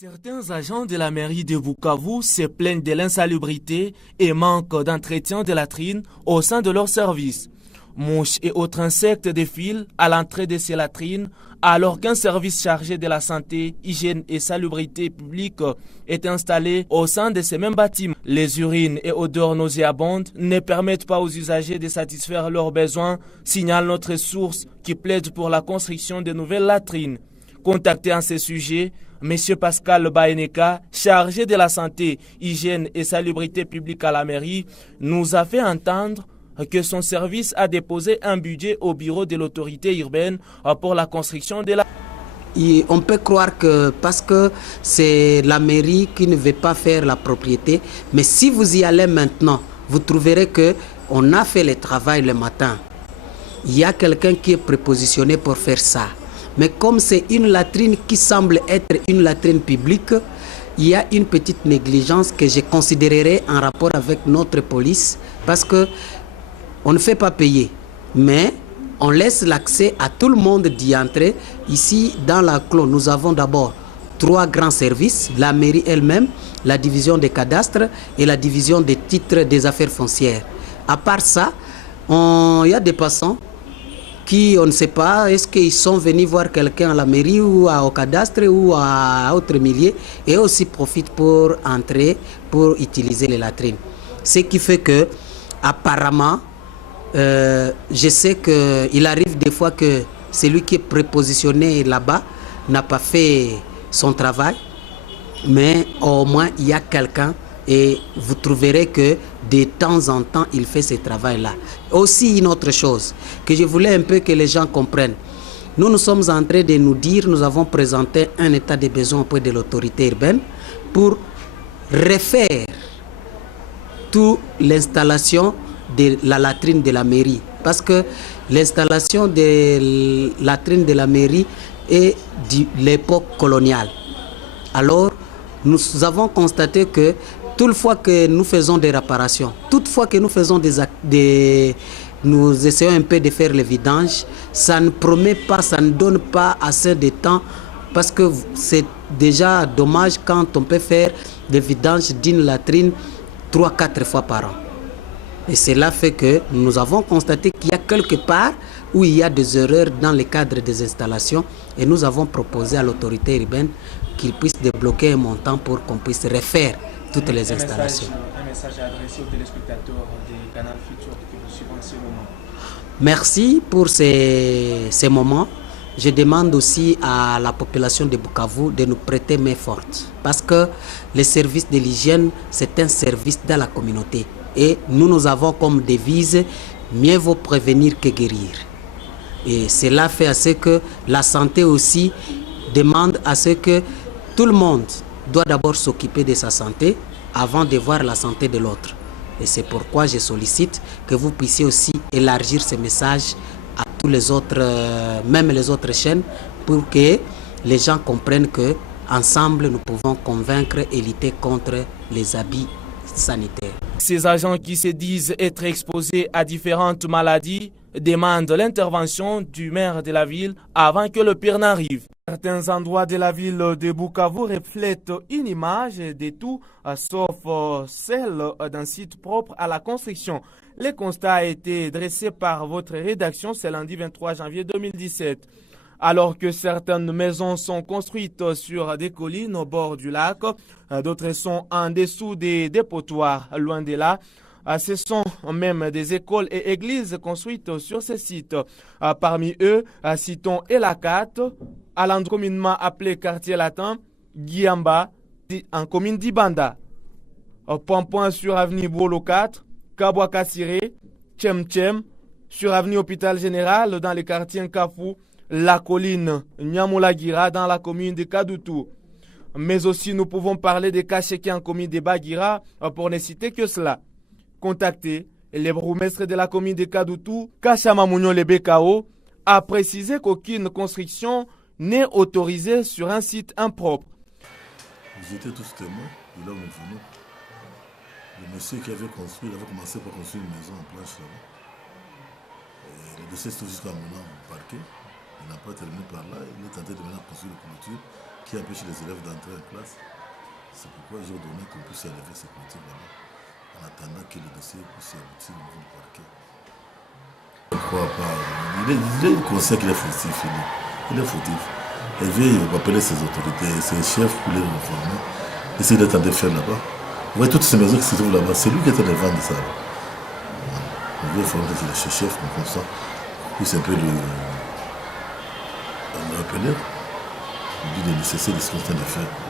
Certains agents de la mairie de Bukavu se plaignent de l'insalubrité et manquent d'entretien des latrines au sein de leur service. Mouches et autres insectes défilent à l'entrée de ces latrines alors qu'un service chargé de la santé, hygiène et salubrité publique est installé au sein de ces mêmes bâtiments. Les urines et odeurs nauséabondes ne permettent pas aux usagers de satisfaire leurs besoins, signale notre source qui plaide pour la construction de nouvelles latrines. Contacté en ce sujet, M. Pascal Baeneka, chargé de la santé, hygiène et salubrité publique à la mairie, nous a fait entendre que son service a déposé un budget au bureau de l'autorité urbaine pour la construction de la... Et on peut croire que parce que c'est la mairie qui ne veut pas faire la propriété, mais si vous y allez maintenant, vous trouverez qu'on a fait le travail le matin. Il y a quelqu'un qui est prépositionné pour faire ça. Mais comme c'est une latrine qui semble être une latrine publique, il y a une petite négligence que je considérerai en rapport avec notre police parce que on ne fait pas payer, mais on laisse l'accès à tout le monde d'y entrer. Ici, dans la clos, nous avons d'abord 3 grands services, la mairie elle-même, la division des cadastres et la division des titres des affaires foncières. À part ça, il y a des passants qui, on ne sait pas, est-ce qu'ils sont venus voir quelqu'un à la mairie ou au cadastre ou à autre milieu et aussi profitent pour entrer, pour utiliser les latrines. Ce qui fait que, apparemment, je sais qu'il arrive des fois que celui qui est prépositionné là-bas n'a pas fait son travail, mais au moins il y a quelqu'un et vous trouverez que de temps en temps il fait ce travail-là. Aussi une autre chose que je voulais un peu que les gens comprennent. Nous sommes en train de nous dire, nous avons présenté un état de besoin auprès de l'autorité urbaine pour refaire toute l'installation de la latrine de la mairie. Parce que l'installation de la latrine de la mairie est de l'époque coloniale. Alors, nous avons constaté que toutefois que nous faisons des réparations, toutefois que nous faisons nous essayons un peu de faire le vidange, ça ne promet pas, ça ne donne pas assez de temps parce que c'est déjà dommage quand on peut faire le vidange d'une latrine 3-4 fois par an. Et cela fait que nous avons constaté qu'il y a quelque part où il y a des erreurs dans le cadre des installations et nous avons proposé à l'autorité urbaine qu'il puisse débloquer un montant pour qu'on puisse refaire toutes les installations. Un message adressé aux téléspectateurs de Canal Futur qui vous suivent en ce moment. Merci pour ces moments. Je demande aussi à la population de Bukavu de nous prêter main forte parce que le service de l'hygiène, c'est un service dans la communauté. Et nous avons comme devise, mieux vaut prévenir que guérir. Et cela fait à ce que la santé aussi demande à ce que tout le monde doit d'abord s'occuper de sa santé avant de voir la santé de l'autre. Et c'est pourquoi je sollicite que vous puissiez aussi élargir ce message à tous les autres, même les autres chaînes, pour que les gens comprennent que ensemble nous pouvons convaincre et lutter contre les abus sanitaires. Ces agents qui se disent être exposés à différentes maladies demandent l'intervention du maire de la ville avant que le pire n'arrive. Certains endroits de la ville de Bukavu reflètent une image de tout sauf celle d'un site propre à la construction. Le constat a été dressé par votre rédaction ce lundi 23 janvier 2017. Alors que certaines maisons sont construites sur des collines au bord du lac, d'autres sont en dessous des dépotoirs. Loin de là, ce sont même des écoles et églises construites sur ces sites. Parmi eux, citons Elakat, à l'endroit communément appelé quartier latin, Guiamba, en commune d'Ibanda. Point sur avenue Brolo 4, Kabouakassire, Tchem, sur avenue Hôpital Général dans le quartier Nkafou, la colline Nyamulagira dans la commune de Kadutu. Mais aussi nous pouvons parler des Kacheki en commune de Bagira pour ne citer que cela. Contacté, le bourgmestre de la commune de Kadutu, Kachama Mounio Lebekao, a précisé qu'aucune construction n'est autorisée sur un site impropre. Ils étaient tous témoins de là où nous venons. Le monsieur qui avait construit, il avait commencé par construire une maison en planche là-bas. Le dossier est jusqu'à maintenant au parquet. Il n'a pas terminé par là. Il est tenté de maintenant construire une clôture qui empêche les élèves d'entrer en classe. C'est pourquoi j'ai ordonné qu'on puisse enlever ces clôtures là-bas, en attendant que le dossier puisse aboutir au niveau du parquet. Je ne crois pas. Il conscient qu'il est fautif. Il est fautif. Il vient appeler ses autorités, ses chefs pour les informer. Essayer d'être en train de faire là-bas. Vous voyez toutes ces maisons qui se trouvent là-bas, c'est lui qui est en train de vendre ça. On veut informer les chefs, comme ça, puisse un peu le rappeler, lui de cesser de ce qu'on est en train de faire.